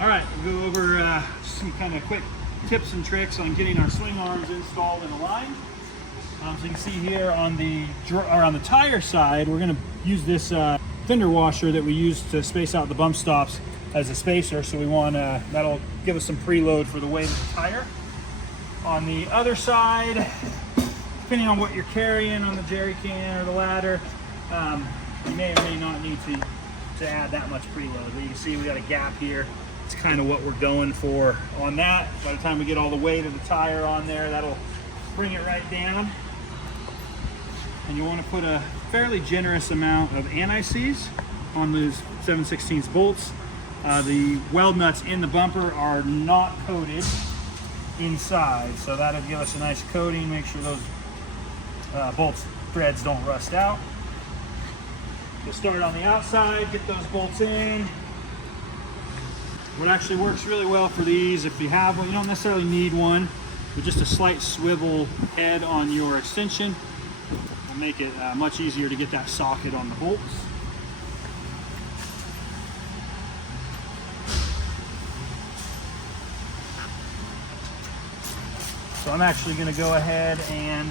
All right, we'll go over some kind of quick tips and tricks on getting our swing arms installed and aligned. So you can see here on the tire side, we're going to use this fender washer that we use to space out the bump stops as a spacer. So we want that'll give us some preload for the weight of the tire. On the other side, depending on what you're carrying on the jerry can or the ladder, you may or may not need to add that much preload. But you can see we got a gap here. It's kind of what we're going for on that. By the time we get all the weight of the tire on there, that'll bring it right down. And you want to put a fairly generous amount of anti-seize on those 7/16 bolts. The weld nuts in the bumper are not coated inside, so that'll give us a nice coating. Make sure those bolts threads don't rust out. We'll start on the outside, get those bolts in. What actually works really well for these, if you have one, you don't necessarily need one, but just a slight swivel head on your extension will make it much easier to get that socket on the bolts. So I'm actually going to go ahead and,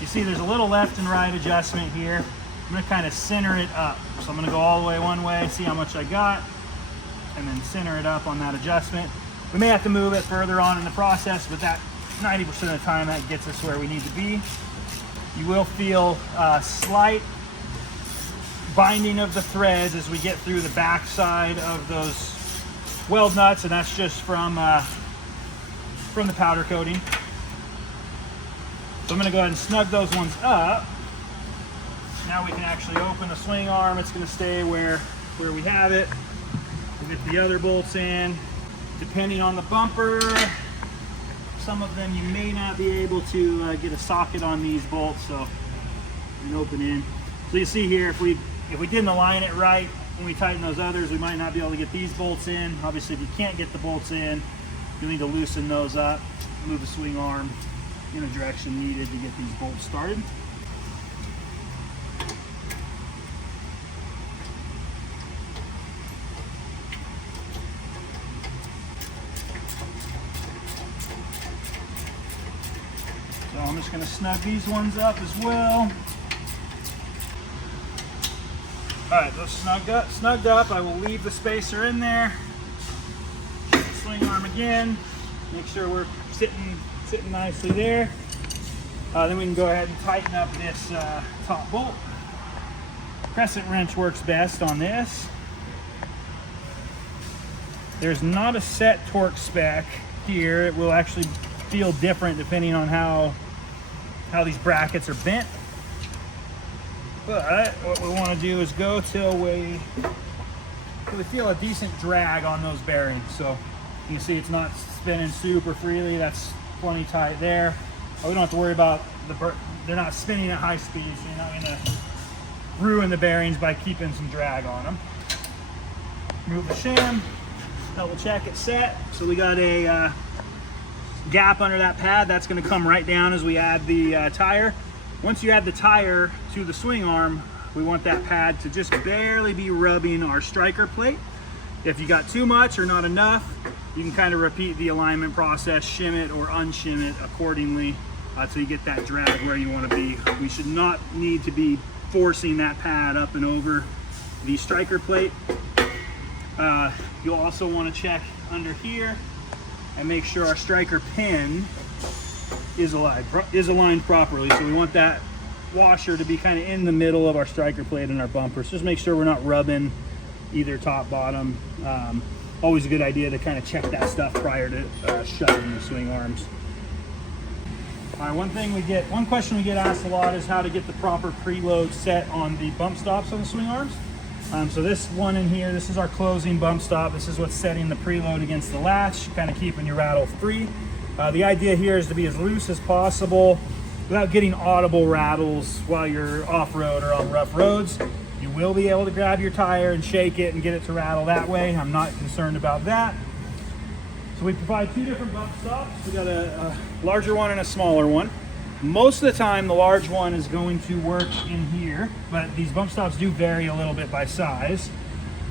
you see there's a little left and right adjustment here. I'm going to kind of center it up. So I'm going to go all the way one way, see how much I got, and then center it up on that adjustment. We may have to move it further on in the process, but that 90% of the time that gets us where we need to be. You will feel a slight binding of the threads as we get through the back side of those weld nuts, and that's just from the powder coating. So I'm going to go ahead and snug those ones up. Now we can actually open the swing arm. It's going to stay where we have it. We'll get the other bolts in. Depending on the bumper, some of them you may not be able to get a socket on these bolts, so you can open in. So you see here, if we didn't align it right when we tighten those others, we might not be able to get these bolts in. Obviously, if you can't get the bolts in, you'll need to loosen those up, move the swing arm in the direction needed to get these bolts started. So I'm just going to snug these ones up as well. All right, those snugged up. I will leave the spacer in there. Swing arm again. Make sure we're sitting nicely there. Then we can go ahead and tighten up this top bolt. Crescent wrench works best on this. There's not a set torque spec here. It will actually feel different depending on how these brackets are bent. But what we want to do is go till we feel a decent drag on those bearings. So you can see it's not spinning super freely. That's plenty tight there. We don't have to worry about they're not spinning at high speed, so you're not going to ruin the bearings by keeping some drag on them. Remove the shim, double check it's set. So we got a gap under that pad. That's going to come right down as we add the tire. Once you add the tire to the swing arm, we want that pad to just barely be rubbing our striker plate. If you got too much or not enough, you can kind of repeat the alignment process, shim it or unshim it accordingly until you get that drag where you want to be. We should not need to be forcing that pad up and over the striker plate. You'll also want to check under here and make sure our striker pin is aligned properly. So we want that washer to be kind of in the middle of our striker plate and our bumper. So just make sure we're not rubbing either top, bottom. Always a good idea to kind of check that stuff prior to shutting the swing arms. All right, one question we get asked a lot is how to get the proper preload set on the bump stops on the swing arms. So this one in here, this is our closing bump stop. This is what's setting the preload against the latch, kind of keeping your rattle free. The idea here is to be as loose as possible without getting audible rattles while you're off-road or on rough roads. You will be able to grab your tire and shake it and get it to rattle that way. I'm not concerned about that. So we provide two different bump stops. We got a larger one and a smaller one. Most of the time the large one is going to work in here, but these bump stops do vary a little bit by size.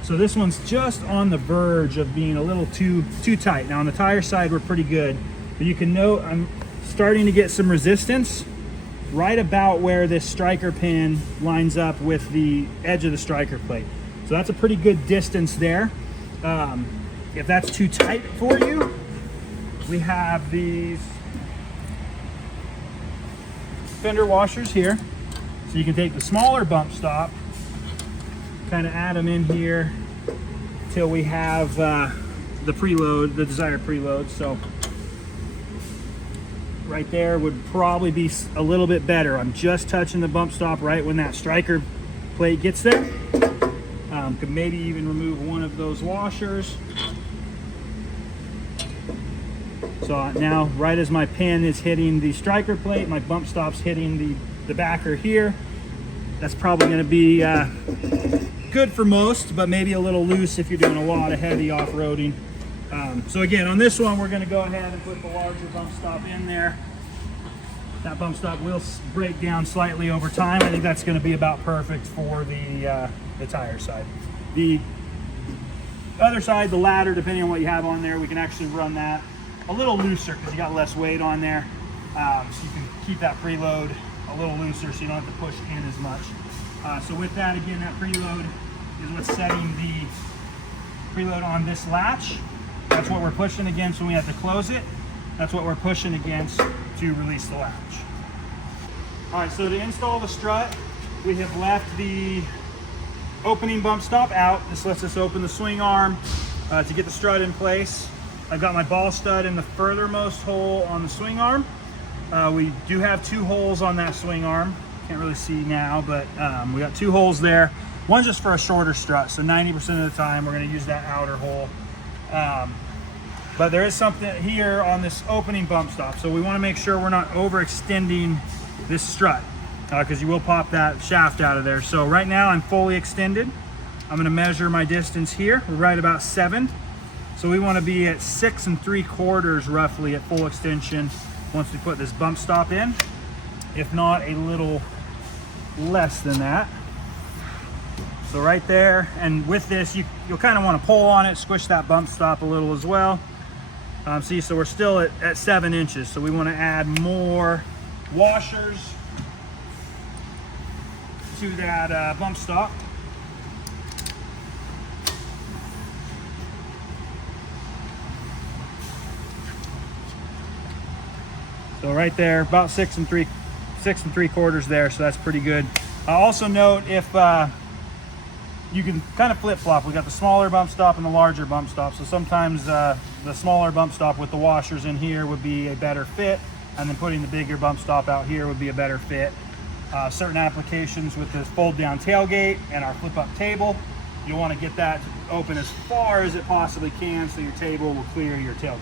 So this one's just on the verge of being a little too tight. Now on the tire side, we're pretty good, but you can note I'm starting to get some resistance right about where this striker pin lines up with the edge of the striker plate. So that's a pretty good distance there. If that's too tight for you, we have these fender washers here. So you can take the smaller bump stop, kind of add them in here till we have the preload, the desired preload. So right there would probably be a little bit better. I'm just touching the bump stop right when that striker plate gets there. Could maybe even remove one of those washers. So now, right as my pin is hitting the striker plate, my bump stop's hitting the backer here. That's probably going to be good for most, but maybe a little loose if you're doing a lot of heavy off-roading. So again, on this one, we're going to go ahead and put the larger bump stop in there. That bump stop will break down slightly over time. I think that's going to be about perfect for the tire side. The other side, the ladder, depending on what you have on there, we can actually run that a little looser because you got less weight on there. So you can keep that preload a little looser so you don't have to push in as much. So with that, again, that preload is what's setting the preload on this latch. That's what we're pushing against when we have to close it. That's what we're pushing against to release the latch. All right, so to install the strut, we have left the opening bump stop out. This lets us open the swing arm to get the strut in place. I've got my ball stud in the furthermost hole on the swing arm. We do have 2 holes on that swing arm. Can't really see now, but we got 2 holes there. One's just for a shorter strut, so 90% of the time we're going to use that outer hole. But there is something here on this opening bump stop, so we want to make sure we're not overextending this strut because you will pop that shaft out of there. So right now I'm fully extended. I'm going to measure my distance here. We're right about 7. So we want to be at 6 3/4 roughly at full extension once we put this bump stop in, if not a little less than that. So right there, and with this, you'll kind of want to pull on it, squish that bump stop a little as well. See, so we're still at 7 inches, so we want to add more washers to that bump stop. So right there, about 6 3/4 there, so that's pretty good. Also note if you can kind of flip-flop. We got the smaller bump stop and the larger bump stop. So sometimes the smaller bump stop with the washers in here would be a better fit, and then putting the bigger bump stop out here would be a better fit. Certain applications with this fold-down tailgate and our flip-up table, you'll want to get that open as far as it possibly can so your table will clear your tailgate.